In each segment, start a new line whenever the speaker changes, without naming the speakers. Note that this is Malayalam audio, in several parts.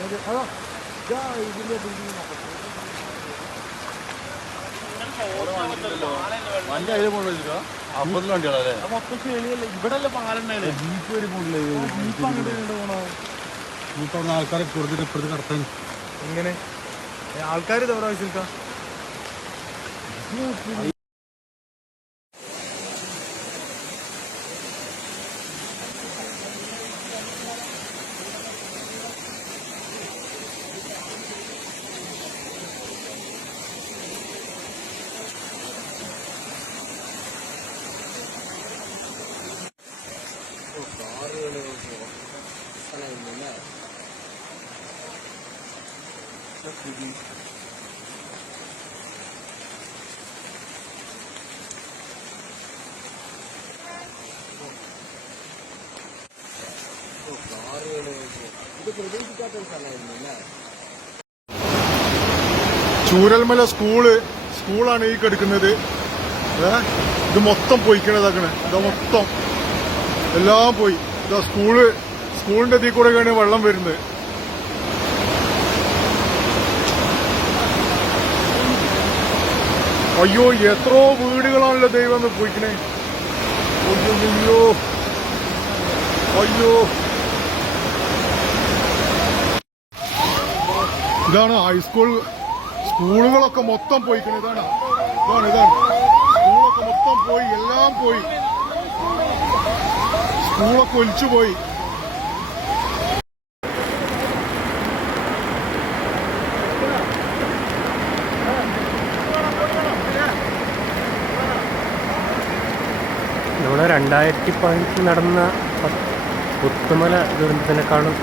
അതാ ഇതാ ഇതിന്റെ ബിൽഡിംഗ്
വണ്ടി അതിൽ പോകണ്ട അപ്പുറത്ത് വണ്ടികളല്ലേ
മൊത്തം ചെളിയല്ലേ ഇവിടെ അല്ലേ പാലുണ്ടായത്
ജീപ്പ് വരെ പോകണില്ലേ
ജീപ്പ് അങ്ങോട്ട് പോണോ?
ജീപ്പ് അവിടെ ആൾക്കാരെ കൊടുത്തിട്ട് ഇപ്പുറത്ത് കടത്താൻ.
എങ്ങനെ? ആൾക്കാർ ഇതെവിടെ വെച്ചിരിക്കാം? ചൂരൽമല സ്കൂൾ സ്കൂളാണ് ഈ കെടുക്കുന്നത്. ഇത് മൊത്തം പൊയ്ക്കണതാക്കണേ. ഇതാ മൊത്തം. എല്ലാം പോയി. ഇതാ സ്കൂൾ സ്കൂളിന്റെ തീ കൂടെയൊക്കെയാണ് വെള്ളം വരുന്നത്. അയ്യോ എത്രയോ വീടുകളാണല്ലോ ദൈവം പോയിക്കണേ. അയ്യോ അയ്യോ. ഇതാണ് ഹൈസ്കൂൾ സ്കൂളുകളൊക്കെ മൊത്തം പോയിക്കണേ. ഇതാണ്. ഇതാണ് ഇതാണ്. സ്കൂളൊക്കെ മൊത്തം പോയി എല്ലാം പോയി. സ്കൂളൊക്കെ ഒലിച്ചു പോയി
നമ്മുടെ രണ്ടായിരത്തി പതിനെട്ടിൽ നടന്ന പുത്തുമല ദുരന്തത്തിനേക്കാളും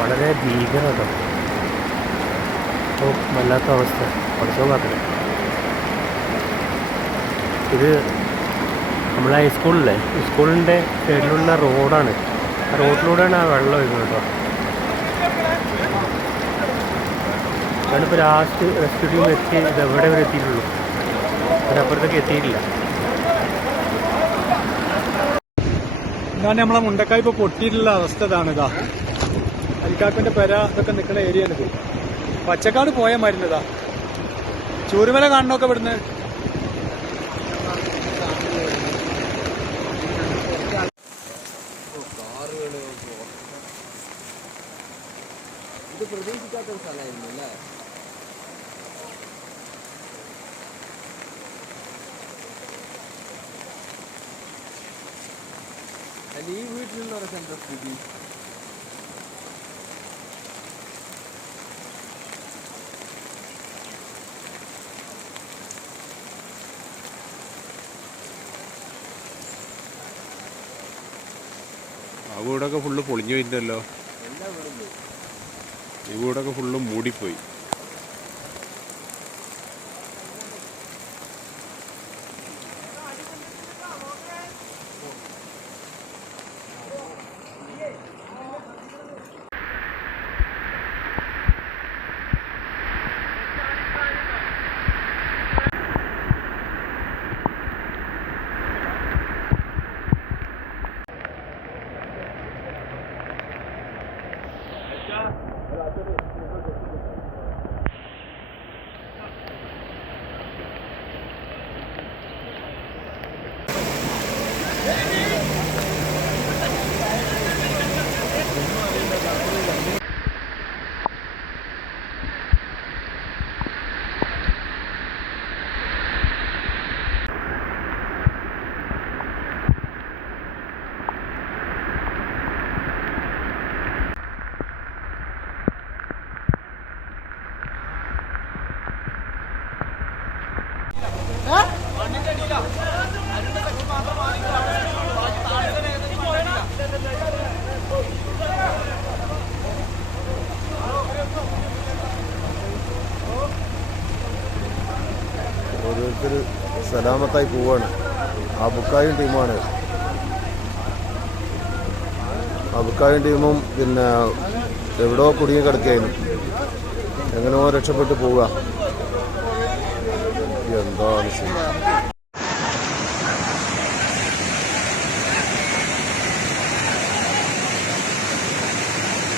വളരെ ഭീകരത. ഇപ്പോൾ വല്ലാത്ത അവസ്ഥ. പഠിച്ചോ കാത്തില്ല ഇത് നമ്മളെ ഹൈസ്കൂളിലെ സ്കൂളിന്റെ സൈഡിലുള്ള റോഡാണ്. ആ റോഡിലൂടെയാണ് ആ വെള്ളം ഒഴുകുന്നത് കേട്ടോ. ഞാനിപ്പോൾ ലാസ്റ്റ് റെസ്ക്യൂ ടീം എത്തി. ഇത് എവിടെ വരെ എത്തിയിട്ടുള്ളൂ? അതിനപ്പുറത്തേക്ക് എത്തിയിട്ടില്ല.
ഇതാണ് നമ്മളെ മുണ്ടക്കായ് ഇപ്പൊ പൊട്ടിയിട്ടുള്ള അവസ്ഥ ഇതാണ് ഇതാ. അരിക്കാക്കന്റെ പെര ഇതൊക്കെ നിൽക്കുന്ന ഏരിയ ആണിത് പച്ചക്കാട് പോയ മരുന്നതാ ചൂരുമല കാണണമൊക്കെ ഇവിടുന്ന്.
ഇത് പ്രതീക്ഷിക്കാത്ത സ്ഥലമായിരുന്നു അല്ലേ? അല്ല ഈ വീട്ടിലുള്ള സെൻട്രൽ സ്ഥിതി
ആ വീടൊക്കെ ഫുള്ള് പൊളിഞ്ഞു പോയിട്ടുണ്ടല്ലോ ഈ വീടൊക്കെ ഫുള്ള് മൂടിപ്പോയി.
ഓരോരുത്തർ സലാമത്തായി പോവാണ്. ആ ബുക്കായും ടീമാണ് ആ ബുക്കായും ടീമും പിന്നെ എവിടോ കുടുങ്ങി കിടക്കുകയായിരുന്നു. എങ്ങനെയോ രക്ഷപ്പെട്ട് പോവുക. എന്താണ് ചെയ്യ